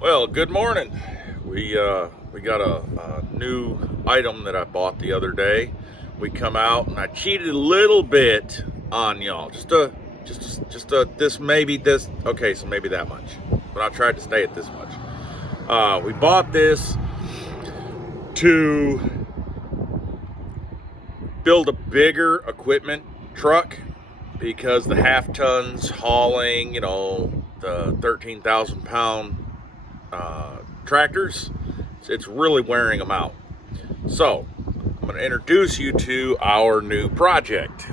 Well, good morning. We got a new item that I bought the other day. We come out and I cheated a little bit on y'all. This maybe this. Okay, so maybe that much. But I tried to stay at this much. We bought this to build a bigger equipment truck because the half tons hauling, the 13,000 pound tractors, it's really wearing them out. So I'm going to introduce you to our new project.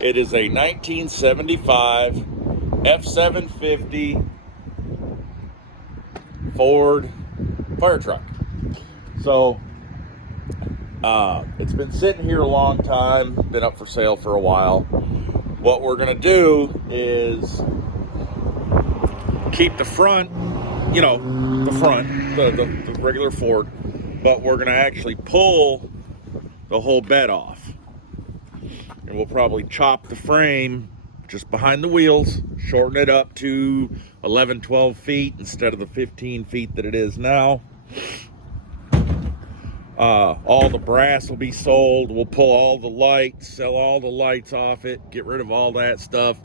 It is a 1975 F750 Ford Firetruck. So it's been sitting here a long time, been up for sale for a while. What we're going to do is keep the front, the regular Ford, but we're going to actually pull the whole bed off. And we'll probably chop the frame just behind the wheels, shorten it up to 11, 12 feet instead of the 15 feet that it is now. All the brass will be sold. We'll pull all the lights, sell all the lights off it, get rid of all that stuff.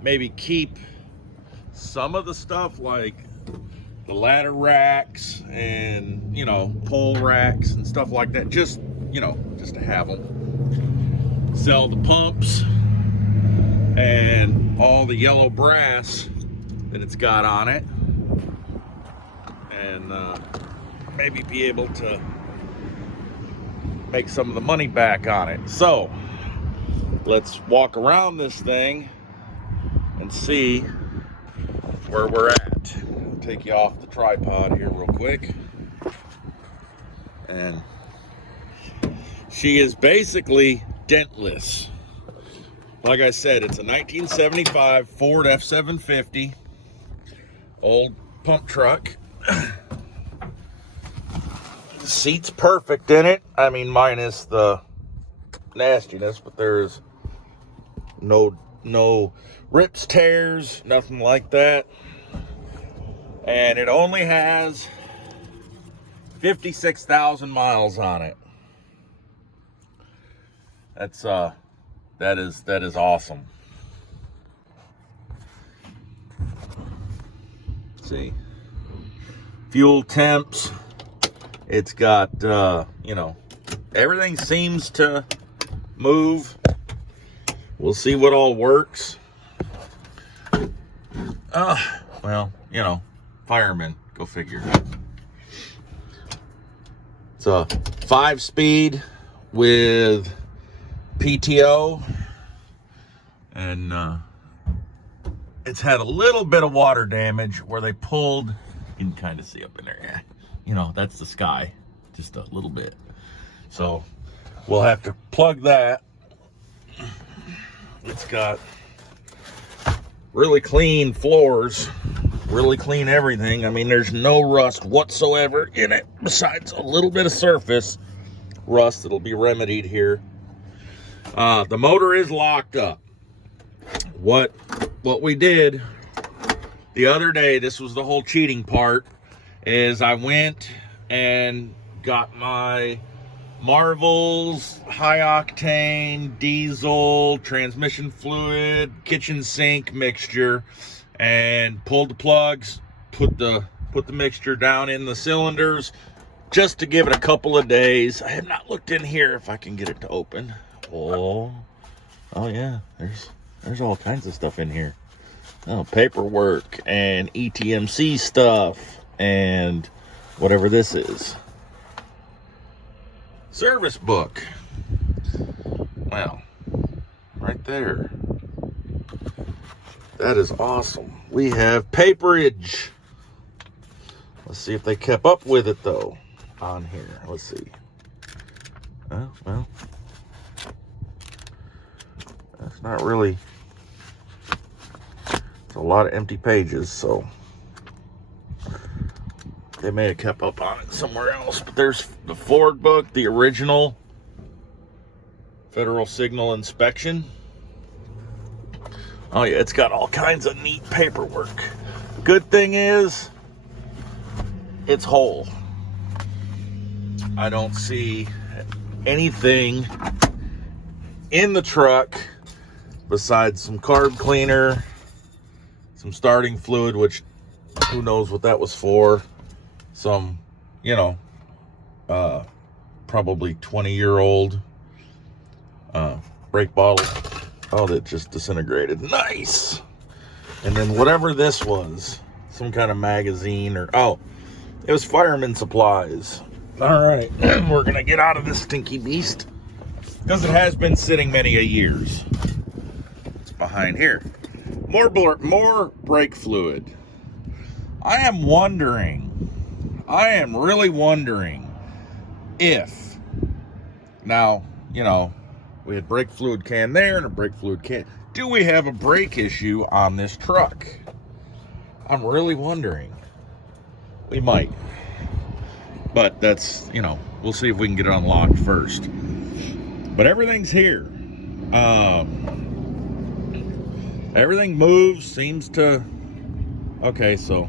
Maybe keep some of the stuff like the ladder racks and, pole racks and stuff like that. Just to have them. Sell the pumps and all the yellow brass that it's got on it. And maybe be able to make some of the money back on it. So let's walk around this thing and see where we're at. I'll take you off the tripod here real quick. And she is basically dentless. Like I said, it's a 1975 Ford F750 old pump truck. The seat's perfect in it. I mean, minus the nastiness, but there's no rips, tears, nothing like that. And it only has 56,000 miles on it. That is awesome. Let's see. Fuel temps. It's got, everything seems to move. We'll see what all works. Firemen, go figure. It's a 5-speed with PTO. And it's had a little bit of water damage where they pulled, you can kind of see up in there, yeah. That's the sky, just a little bit. So we'll have to plug that. It's got really clean floors, really clean everything. I mean, there's no rust whatsoever in it besides a little bit of surface rust that'll be remedied here. The motor is locked up. What we did the other day, this was the whole cheating part, is I went and got my Marvel's high octane diesel transmission fluid kitchen sink mixture and pulled the plugs, put the mixture down in the cylinders just to give it a couple of days. I have not looked in here if I can get it to open. Oh yeah, there's all kinds of stuff in here. Paperwork and ETMC stuff and whatever this is. Service book. Well, right there. That is awesome. We have paperage. Let's see if they kept up with it though on here. Let's see. Well, that's not really. It's a lot of empty pages, so they may have kept up on it somewhere else. But there's the Ford book, the original Federal Signal Inspection. Oh yeah, it's got all kinds of neat paperwork. Good thing is, it's whole. I don't see anything in the truck besides some carb cleaner, some starting fluid, which who knows what that was for. Some, probably 20-year-old brake bottle. Oh, that just disintegrated. Nice. And then whatever this was, some kind of magazine or, oh, it was fireman supplies. All right, we're going to get out of this stinky beast because it has been sitting many a years. It's behind here. More brake fluid. I am really wondering if, now, we had brake fluid can there and a brake fluid can. Do we have a brake issue on this truck? I'm really wondering. We might. But that's, we'll see if we can get it unlocked first. But everything's here. Everything moves, seems to... Okay, so,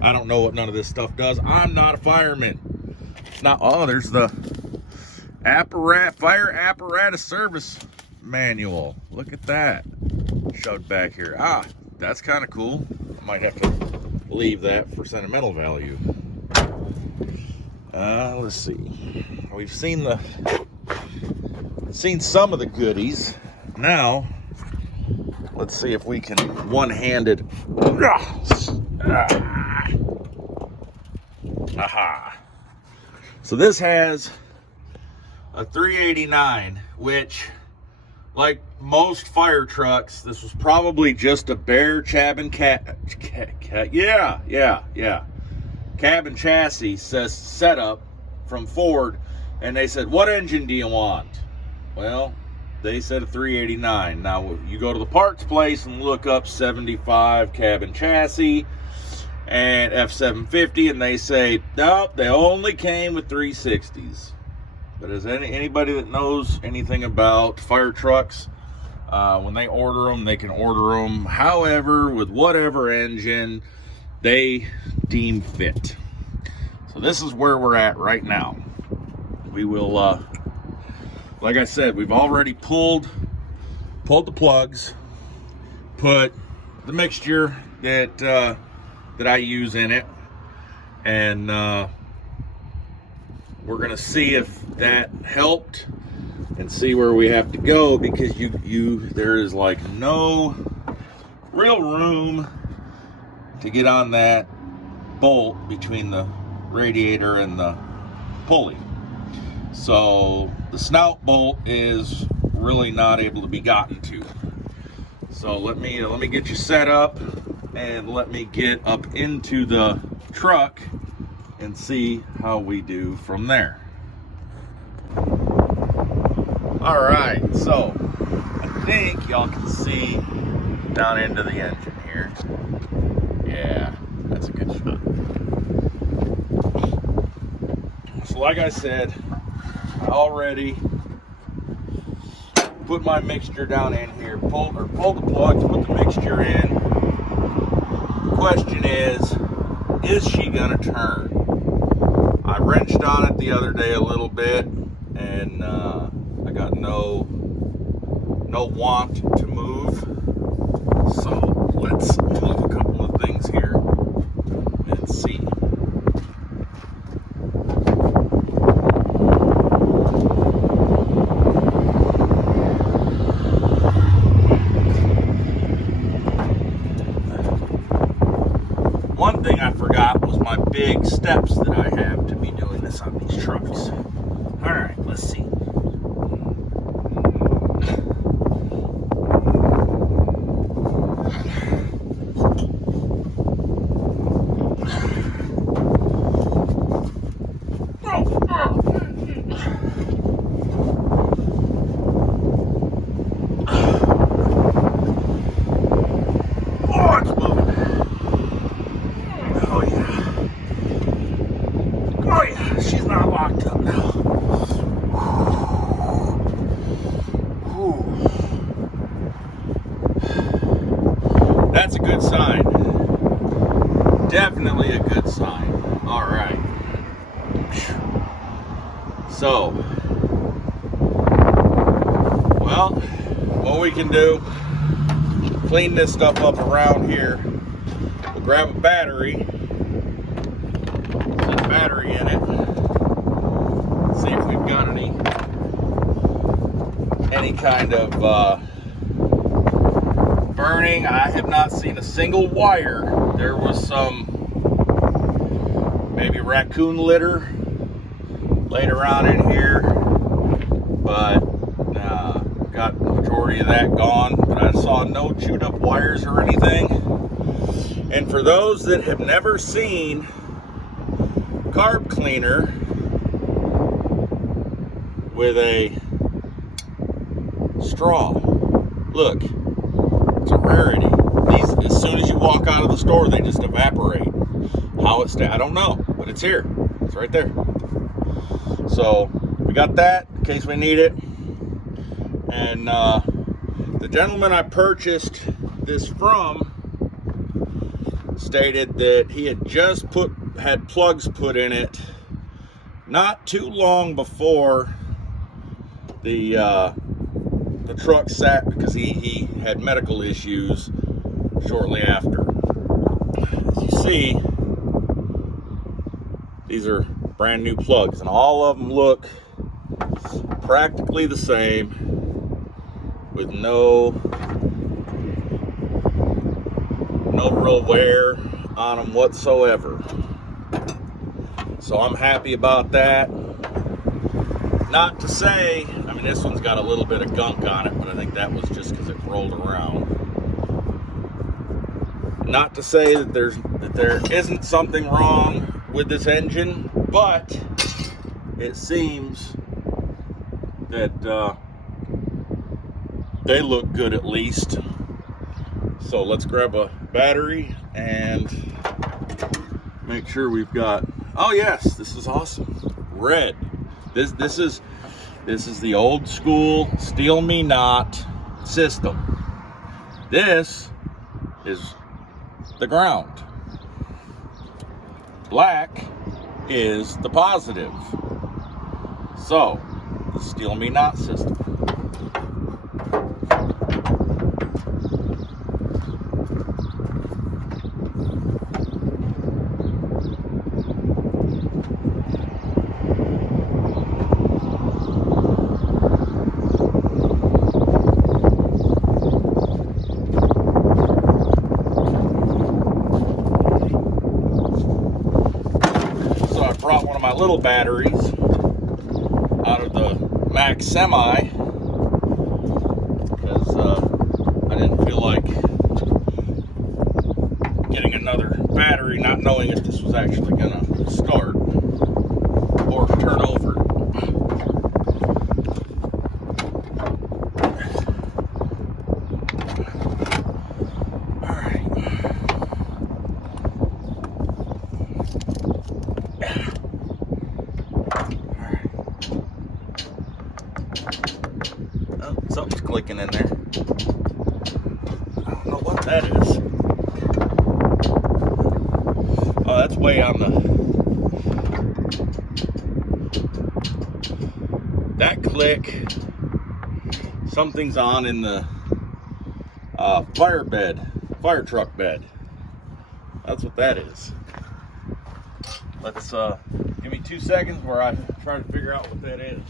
I don't know what none of this stuff does. I'm not a fireman. Now, oh, there's the fire apparatus service manual. Look at that. Shoved back here. Ah, that's kind of cool. I might have to leave that for sentimental value. Let's see. We've seen some of the goodies. Now, let's see if we can one-handed. Aha. So this has a 389, which, like most fire trucks, this was probably just a bare cabin cabin chassis setup from Ford, and they said, what engine do you want? Well, they said a 389. Now you go to the parts place and look up 75 cabin chassis and F750, and they say, nope, they only came with 360s. But as anybody that knows anything about fire trucks, when they order them, they can order them however, with whatever engine they deem fit. So this is where we're at right now. We will, like I said, we've already pulled the plugs, put the mixture that I use in it, and we're gonna see if that helped and see where we have to go, because there is like no real room to get on that bolt between the radiator and the pulley. So the snout bolt is really not able to be gotten to. So let me get you set up and let me get up into the truck and see how we do from there. All right, so I think y'all can see down into the engine here. Yeah, that's a good shot. So like I said, I already put my mixture down in here, pulled the plugs, put the mixture in. Question is she gonna turn? I wrenched on it the other day a little bit, and I got no want to move. So let's move a couple of things here and see. One thing I forgot was my big steps that I have to be doing this on these trucks. All right, let's see. She's not locked up now. good sign. Definitely a good sign. All right. So, well, what we can do, clean this stuff up around here. We'll grab a battery, put a battery in it, see if we've got any kind of burning. I have not seen a single wire. There was some maybe raccoon litter laid around in here, but got the majority of that gone. But I saw no chewed up wires or anything. And for those that have never seen carb cleaner with a straw, look, it's a rarity. These, as soon as you walk out of the store, they just evaporate. How it's, I don't know, but it's here. It's right there. So we got that in case we need it. And the gentleman I purchased this from stated that he had just had plugs put in it not too long before the truck sat, because he had medical issues shortly after. As you see, these are brand new plugs, and all of them look practically the same, with no real wear on them whatsoever. So I'm happy about that. Not to say, I mean, this one's got a little bit of gunk on it, but I think that was just because it rolled around. Not to say that there isn't something wrong with this engine, but it seems that they look good at least. So let's grab a battery and make sure we've got, oh yes, this is awesome, red. This is the old school steel me not system. This is the ground. Black is the positive. So, the steel me not system. Brought one of my little batteries out of the Max Semi because I didn't feel like getting another battery not knowing if this was actually gonna start or turn over. Something's clicking in there. I don't know what that is. Oh, that's way on the... That click, something's on in the Firetruck bed. That's what that is. Let's give me 2 seconds where I try to figure out what that is.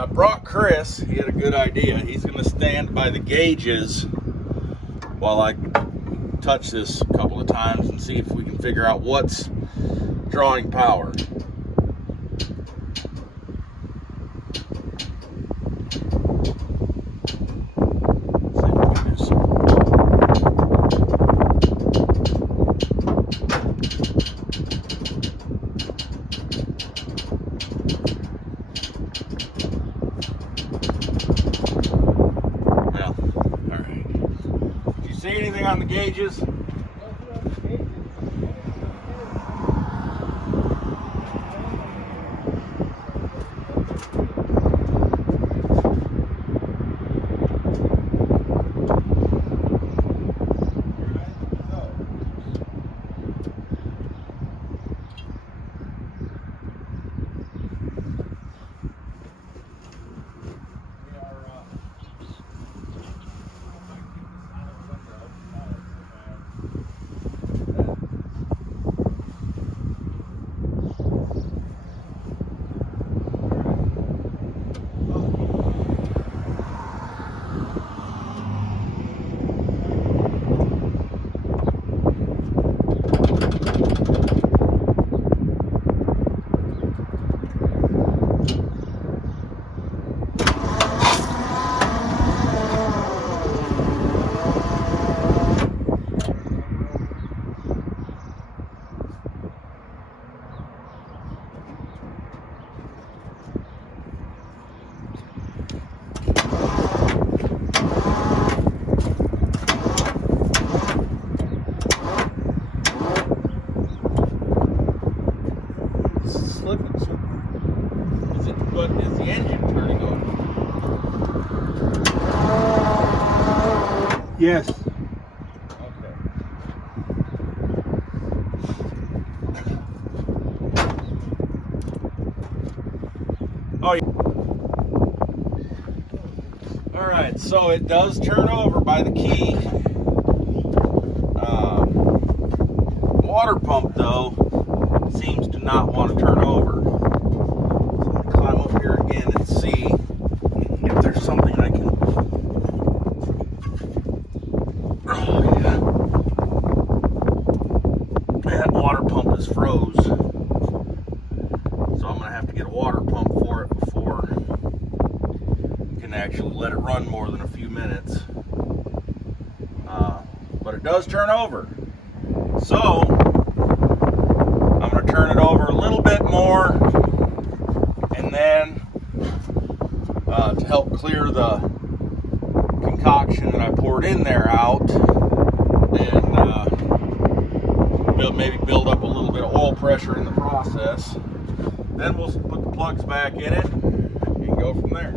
I brought Chris, he had a good idea. He's going to stand by the gauges while I touch this a couple of times and see if we can figure out what's drawing power. see anything on the gauges? But is the engine turning on? Yes. Okay. Oh, yeah. All right, so it does turn over by the key. Water pump, though, seems to not want to turn over. Climb up here again and see if there's something I can. Oh, yeah. That water pump is froze. So I'm going to have to get a water pump for it before I can actually let it run more than a few minutes. But it does turn over. So I'm going to turn it over a little bit more. And then to help clear the concoction that I poured in there out, and maybe build up a little bit of oil pressure in the process. Then we'll put the plugs back in it and go from there.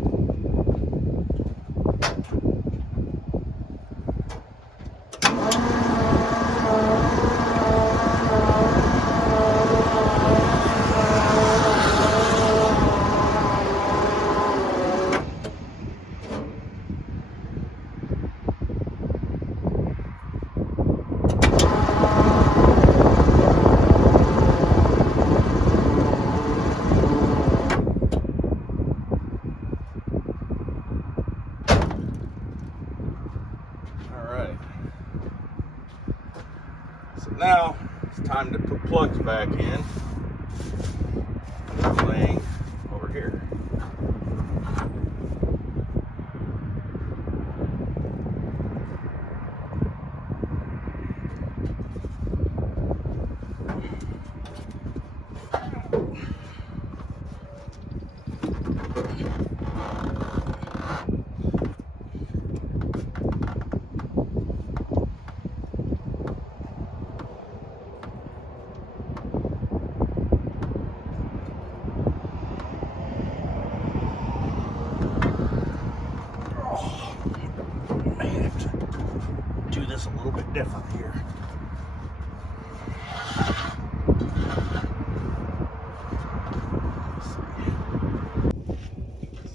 So now it's time to put plugs back in. They're laying over here. A little bit different here.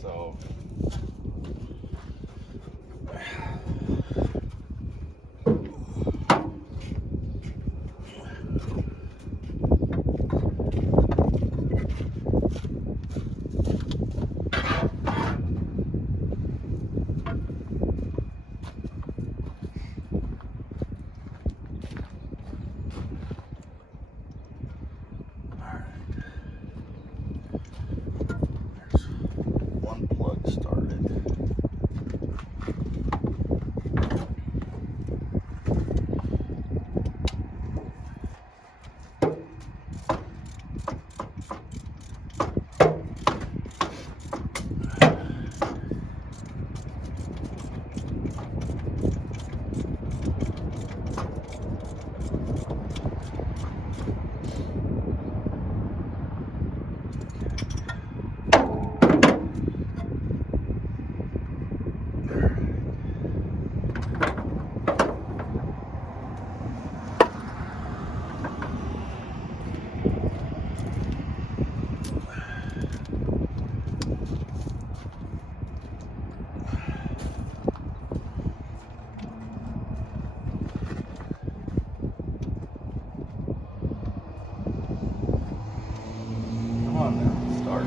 So Come on now, start.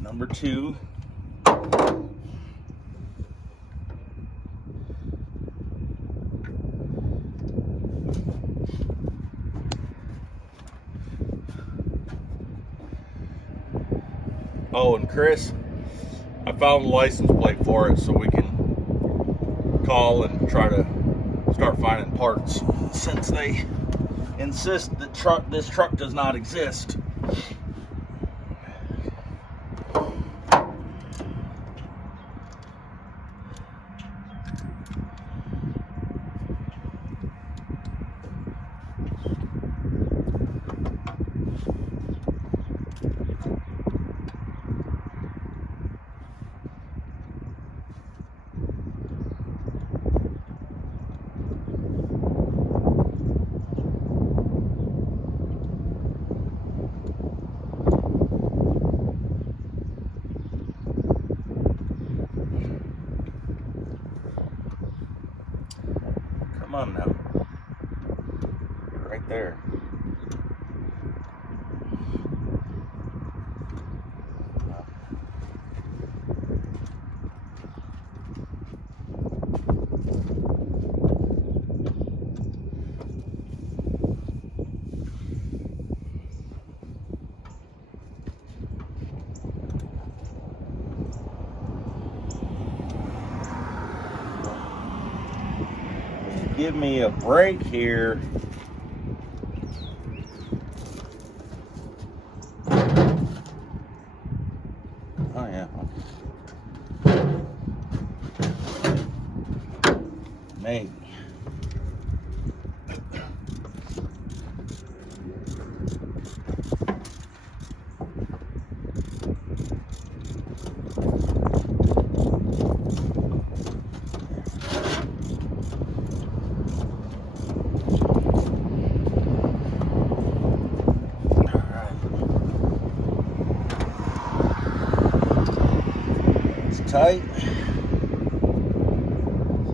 Number 2. Oh, and Chris, I found the license plate for it so we can call and try to start finding parts, since they insist that this truck does not exist. Come on now. You're right there. Give me a break here. Oh yeah. Maybe. Tight.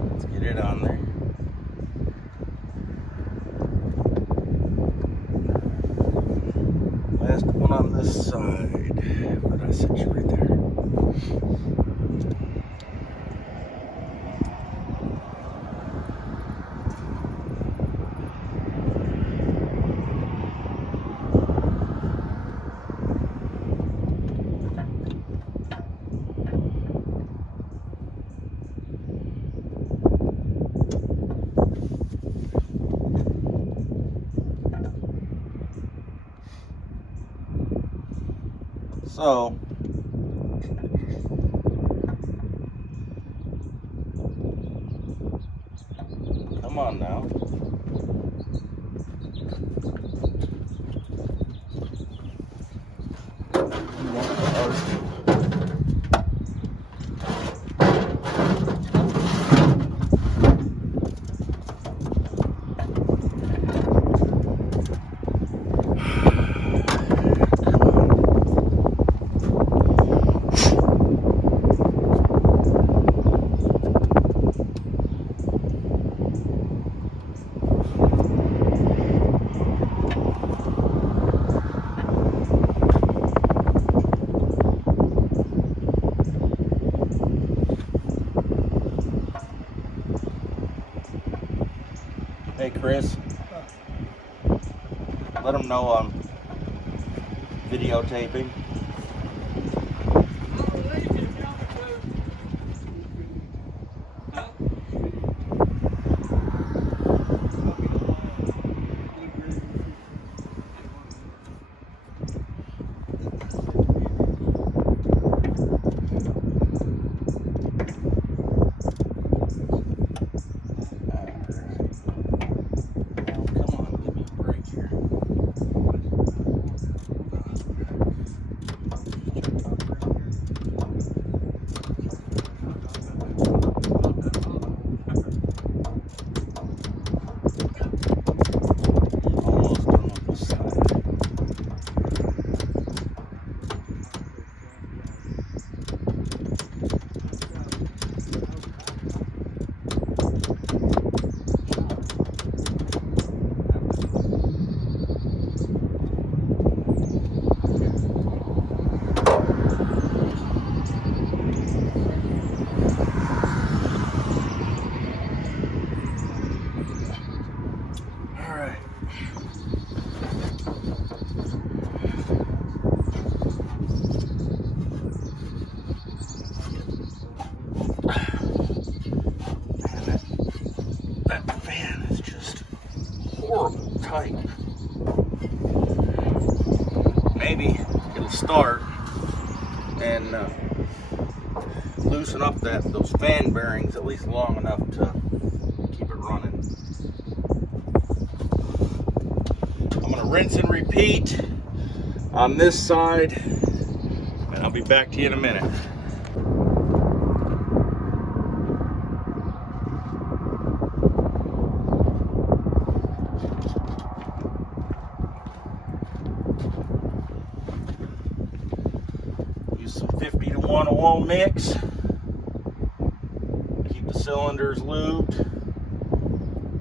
Let's get it on there. Last one on this side. What did I set you right there? So, come on now. Hey, Chris. Let them know I'm videotaping. Tight. Maybe it'll start and loosen up those fan bearings at least long enough to keep it running. I'm gonna rinse and repeat on this side, and I'll be back to you in a minute. Some 50 to 1 oil mix. Keep the cylinders lubed,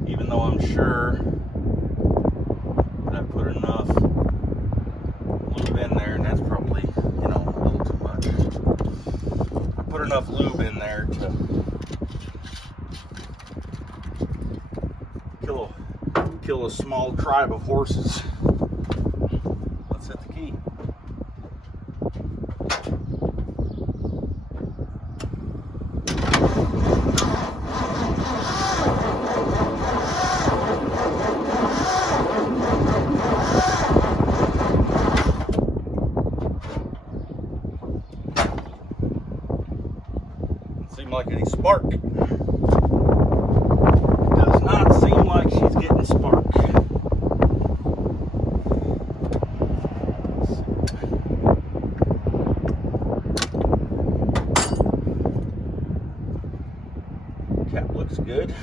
even though I'm sure that I put enough lube in there, and that's probably, a little too much. I put enough lube in there to kill a small tribe of horses. Let's hit the key. Like any spark. Does not seem like she's getting spark. Cap looks good.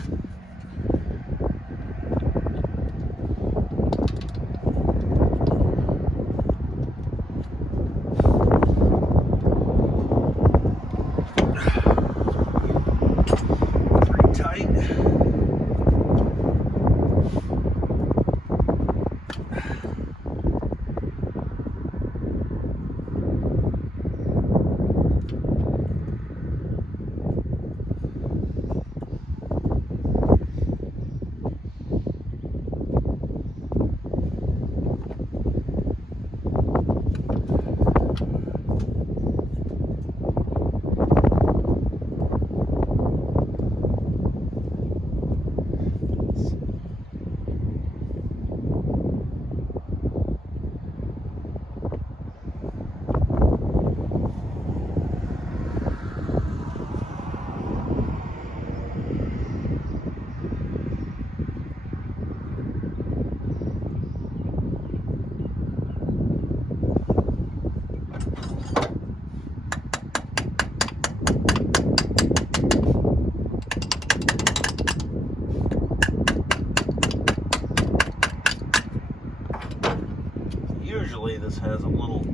Usually this has a little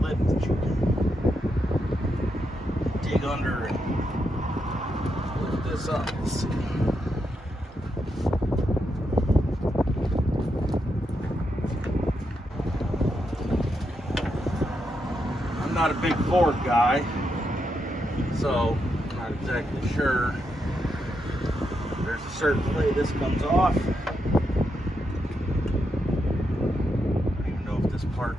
lip that you can dig under and lift this up. Let's see. I'm not a big Ford guy, so I'm not exactly sure there's a certain way this comes off. I don't even know if this part,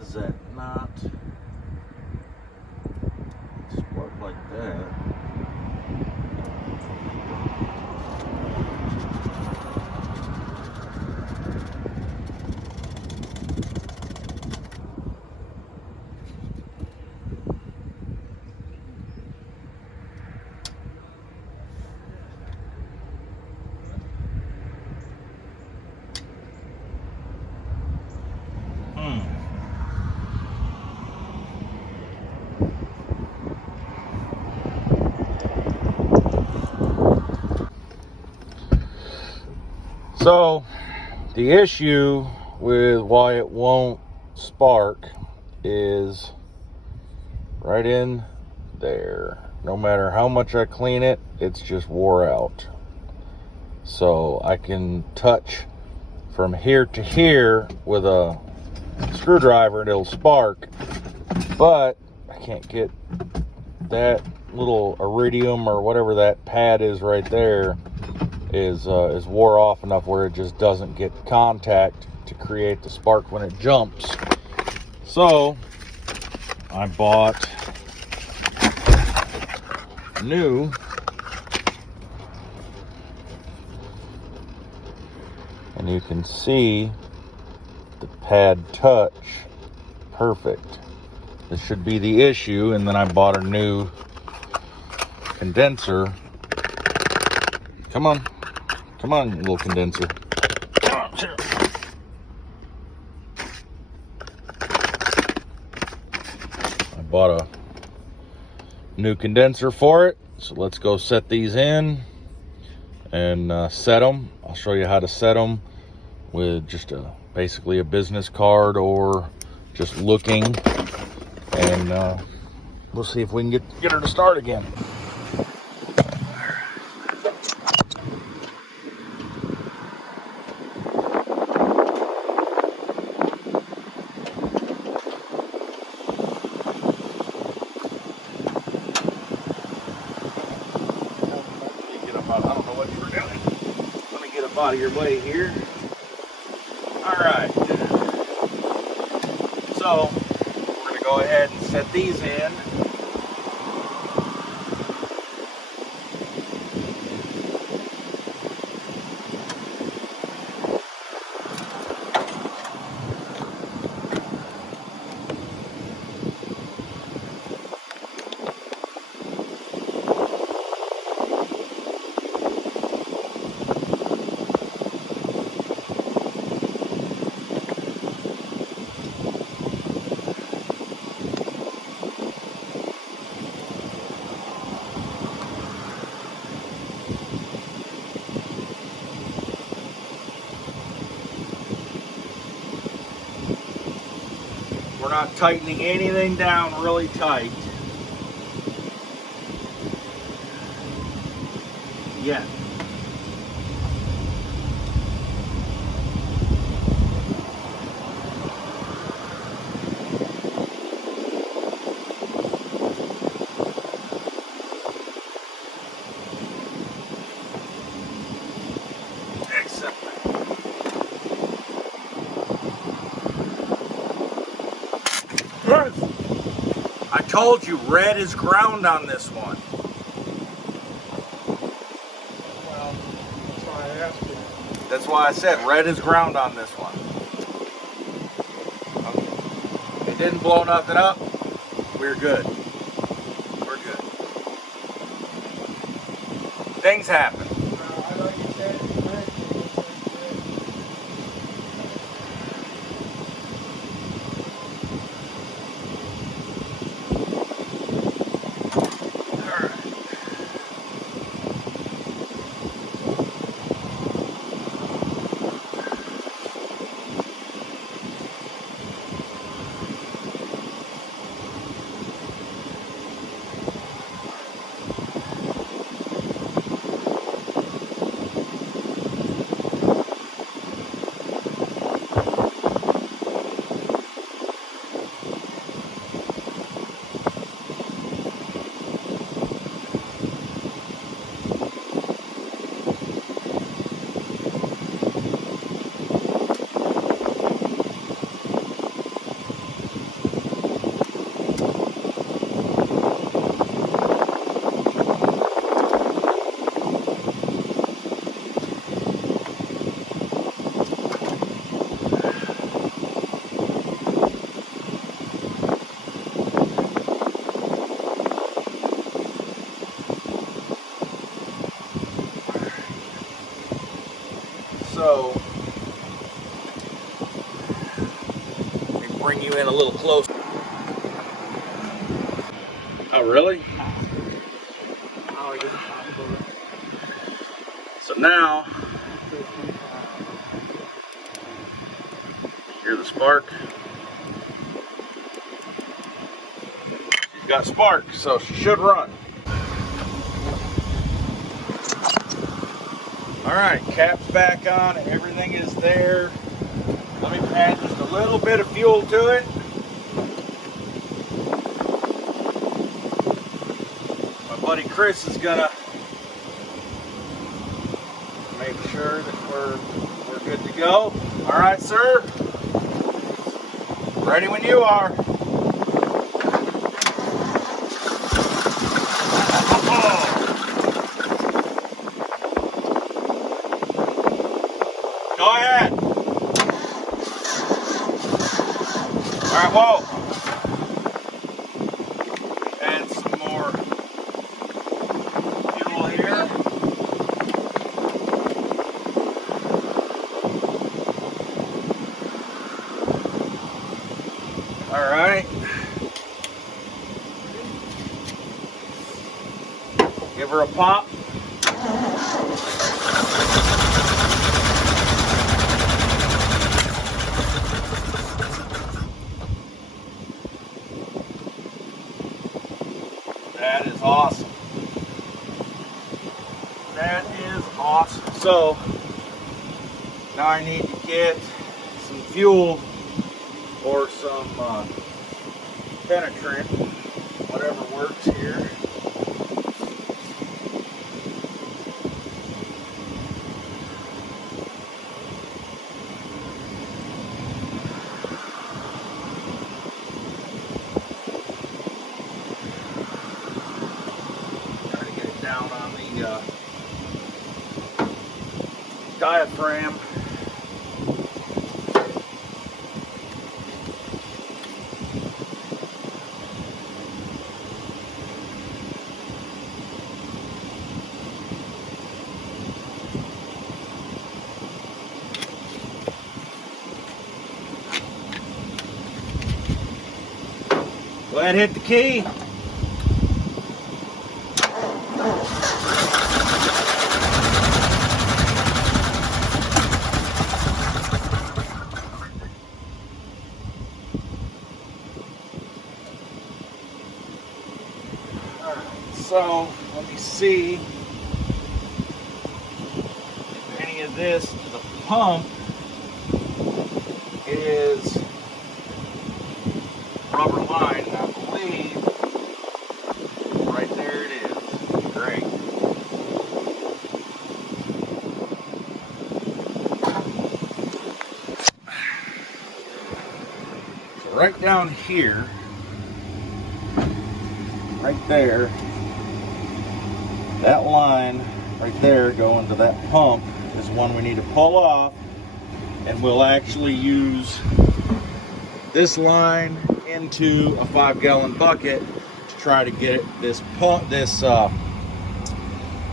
is that not spark like that? So the issue with why it won't spark is right in there. No matter how much I clean it, it's just wore out. So I can touch from here to here with a screwdriver and it'll spark, but I can't get that little iridium or whatever that pad is right there is wore off enough where it just doesn't get contact to create the spark when it jumps. So I bought new and you can see the pad touch perfect. This should be the issue. And then I bought a new condenser. Come on, little condenser. Come on, sure. I bought a new condenser for it. So let's go set these in and set them. I'll show you how to set them with just basically a business card or just looking, and we'll see if we can get her to start again. I don't know what you were doing. Let me get up out of your way here. Alright. So, we're going to go ahead and set these in. not tightening anything down really tight yet. I told you, red is ground on this one. Well, that's why I asked you. That's why I said red is ground on this one. Okay. It didn't blow nothing up. We're good. We're good. Things happen. I like you said, it's red. So, let me bring you in a little closer. Oh, really? Oh, I didn't. So now, hear the spark? She's got spark, so she should run. Alright, cap's back on, everything is there. Let me add just a little bit of fuel to it. My buddy Chris is gonna make sure that we're good to go. Alright, sir. Ready when you are. Go ahead. Alright, whoa. Add some more fuel here. Alright. Give her a pop. That is awesome. That is awesome. So now I need to get some fuel or some penetrant, whatever works here. Down on the diaphragm. Go ahead and hit the key. let me see if any of this, the pump is rubber line. I believe right there it is. Great. So right down here, right there, that line right there going to that pump is one we need to pull off, and we'll actually use this line into a 5-gallon bucket to try to get this pump, this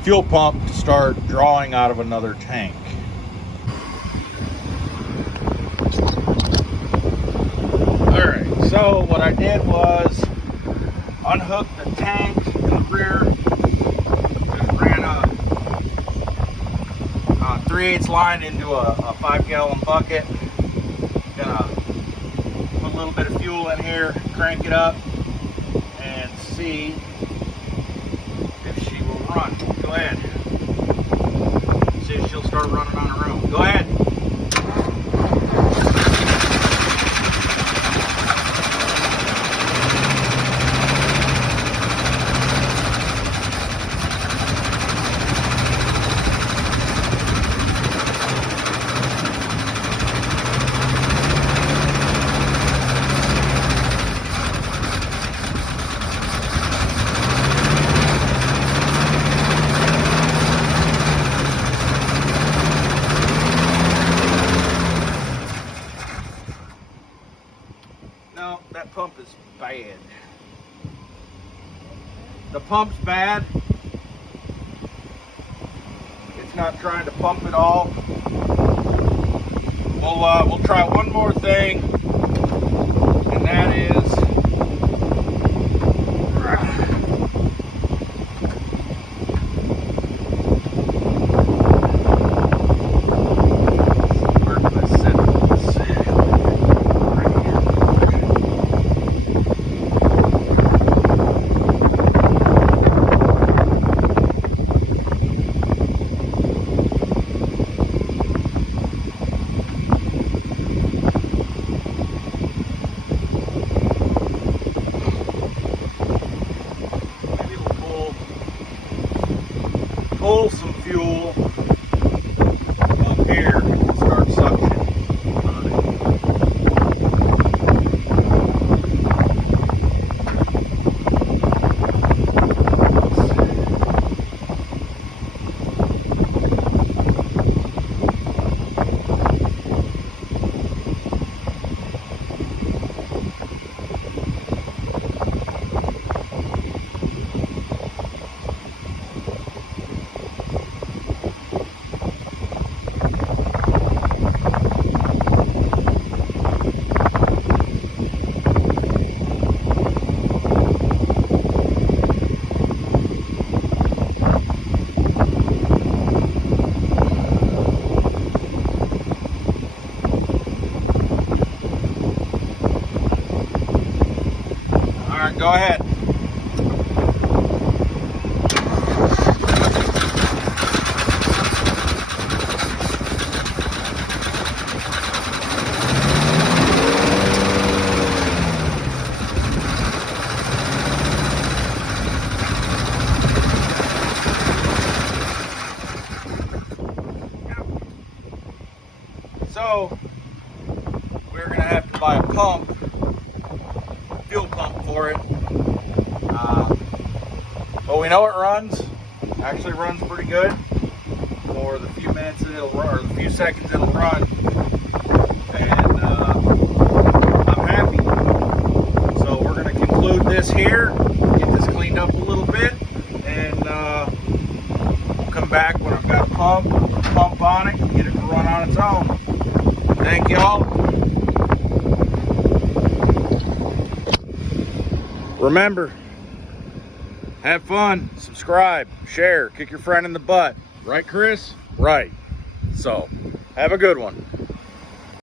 fuel pump, to start drawing out of another tank. All right, so what I did was unhook the tank in the rear. Just ran a 3/8 line into a 5-gallon bucket. Gonna put a little bit of fuel in here, crank it up, and see if she will run. Go ahead. See if she'll start running on her own. Go ahead. No, that pump is bad. The pump's bad. It's not trying to pump at all. We'll try one more thing, and that is where can I set this? Right here. Pull some fuel up here and start sucking on it. All right, go ahead. So we're gonna have to buy a pump, fuel pump for it. But we know it runs. Actually runs pretty good for the few minutes that it'll run, or the few seconds it'll run. And I'm happy. So we're gonna conclude this here, get this cleaned up a little bit, and we'll come back when I've got a pump on it, and get it to run on its own. Thank y'all. Remember, have fun, subscribe, share, kick your friend in the butt. Right, Chris? Right. So, have a good one.